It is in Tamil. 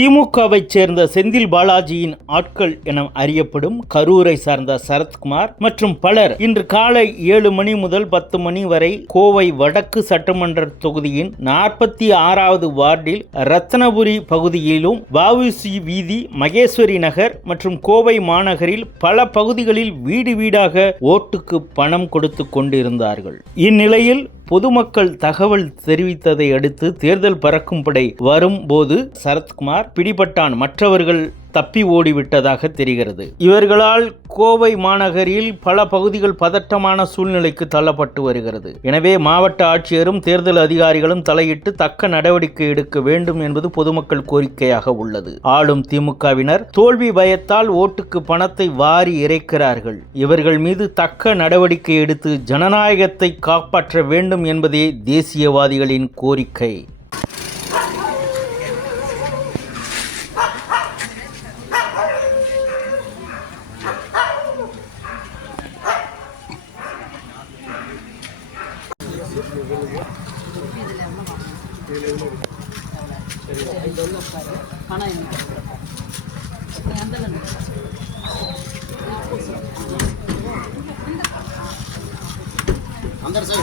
திமுகவைச் சேர்ந்த செந்தில் பாலாஜியின் ஆட்கள் என அறியப்படும் கரூரை சார்ந்த சரத்குமார் மற்றும் பலர் இன்று காலை 7 மணி முதல் 10 மணி வரை கோவை வடக்கு சட்டமன்ற தொகுதியின் 46வது வார்டில் ரத்னபுரி பகுதியிலும் வஉசி வீதி, மகேஸ்வரி நகர் மற்றும் கோவை மாநகரில் பல பகுதிகளில் வீடு வீடாக ஓட்டுக்கு பணம் கொடுத்து கொண்டிருந்தார்கள். இந்நிலையில் பொதுமக்கள் தகவல் தெரிவித்ததை அடுத்து தேர்தல் பறக்கும் படை வரும்போது சரத்குமார் பிடிபட்டான். மற்றவர்கள் தப்பி ஓடிவிட்டதாக தெரிகிறது. இவர்களால் கோவை மாநகரில் பல பகுதிகள் பதட்டமான சூழ்நிலைக்கு தள்ளப்பட்டு வருகிறது. எனவே மாவட்ட ஆட்சியரும் தேர்தல் அதிகாரிகளும் தலையிட்டு தக்க நடவடிக்கை எடுக்க வேண்டும் என்பது பொதுமக்கள் கோரிக்கையாக உள்ளது. ஆளும் திமுகவினர் தோல்வி பயத்தால் ஓட்டுக்கு பணத்தை வாரி இறைக்கிறார்கள். இவர்கள் மீது தக்க நடவடிக்கை எடுத்து ஜனநாயகத்தை காப்பாற்ற வேண்டும் என்பதே தேசியவாதிகளின் கோரிக்கை. अंदर से